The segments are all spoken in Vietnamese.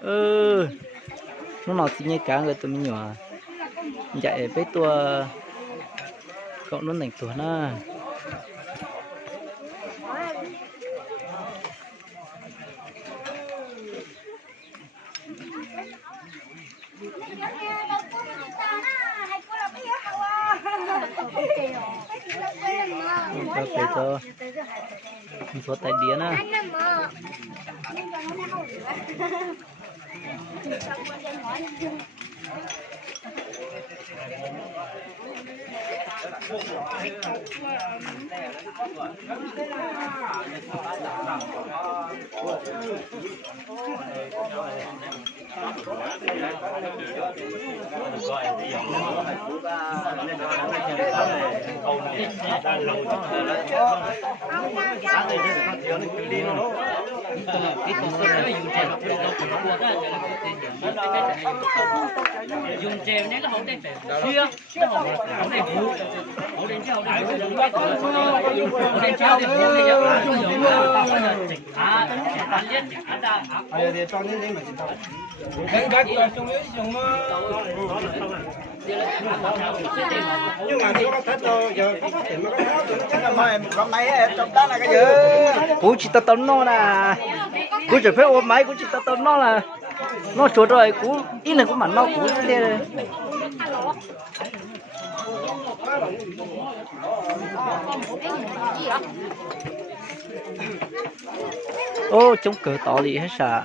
ừ nó chỉ như cá người tụi mình nhỏ chạy với tua cậu nó nảnh tuổi na cho cái cho một số tay đĩa na dùng chèo nhé, nó không đẹp chưa, nó không đẹp vụ, không đẹp treo, không đẹp treo thì vụ này nhá, chỉnh á, tán liết chỉnh á ra, thì cho nên mà chỉnh tao. Nhưng mà chưa có thích đâu, giờ có phát triển mà có thích, chắc là mày hôm nay em trong đó là cái gì? cú chỉ tao tao nó là cú chỉ phải ôm máy cú chỉ tao tao nó là nó chuột rồi cú ít là cú mặn nó cú thế ô chống cờ tỏ lì hết sả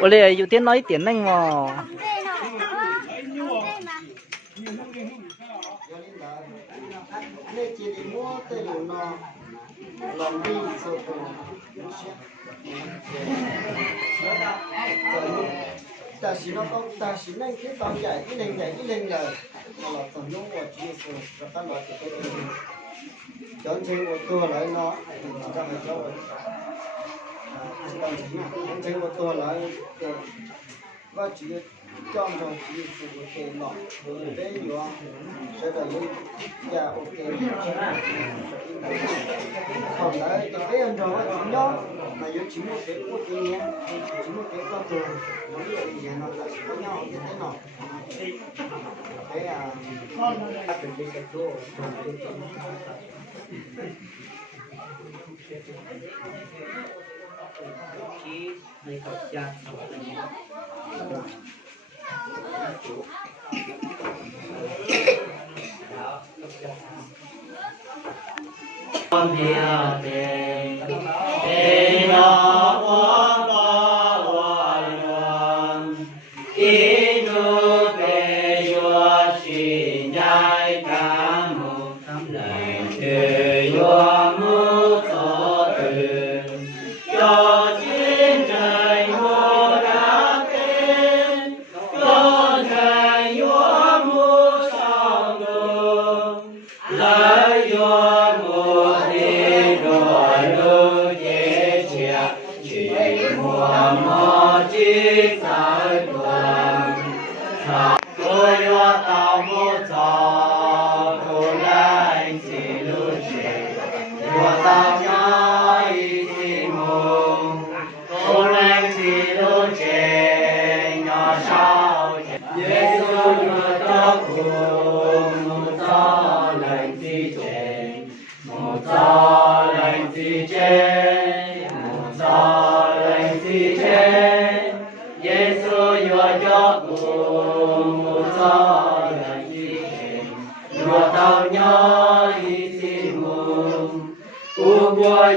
ô lê dù tiếng nói tiếng anh mà ta chỉ nó không ta chỉ nên cái tao chạy cái lên là tao nhúng vào chỉ số các loại cái chọn chơi một tua lại nó ra phải cho chọn chơi một tua lại và chỉ chọn trong chỉ số một cái nọ để nhiều sẽ là những nhà ok còn đấy cái anh rồi chúng nó mà nếu chỉ một cái quốc tế nhé chỉ một cái con tàu nó như vậy nó là có nhau như thế nào thế àเป็นเด็กโตที่ในขอบยาcon bia bê nó quá ba hoài hoàn ý nu bê yo chỉ nhai cả một lời từ yo mu cho từ cho chiến trời vô đã tên con trời yo mu sao đường lời yo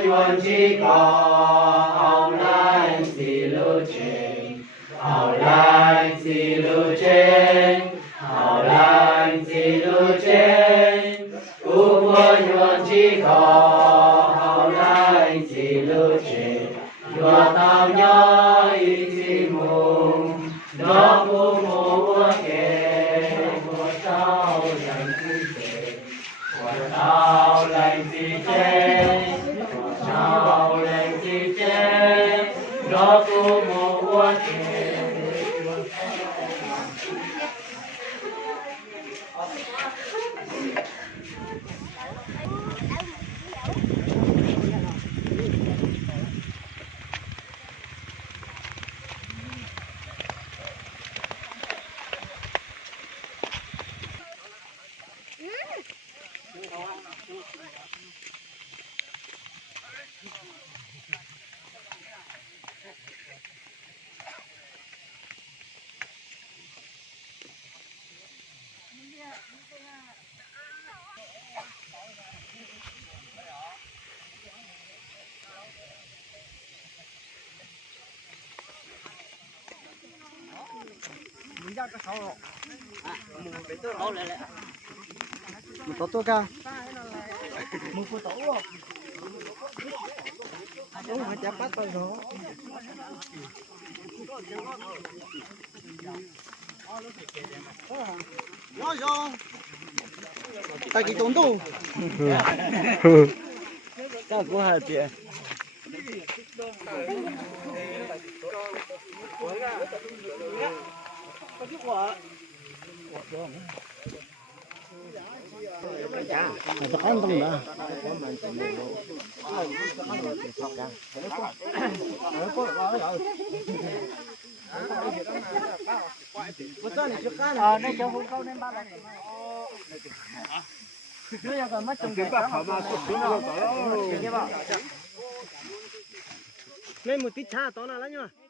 yuan chi có hậu lai xì lưu trên hậu lai xì lưu trên hậu lai xì lưu trên u bua yuan chi có hậu lai xì lưu trên yuan tao nhớ y xì mùng đó u mù bua kề bua tao lành xì kề bua tao lành xì trên nào lên chi chế đó tu mô quan hệ một tổ tôi ca một phụ tổ không đúng phải chả bắt tôi rồi nói sao tại cái tốn tu Sao có hai tiền. Tôi ăn không nữa. Đây cho hôn câu nên ba lần. Bây giờ còn mất chồng cái bạc mà lên một tí cha to nào lắm nhá.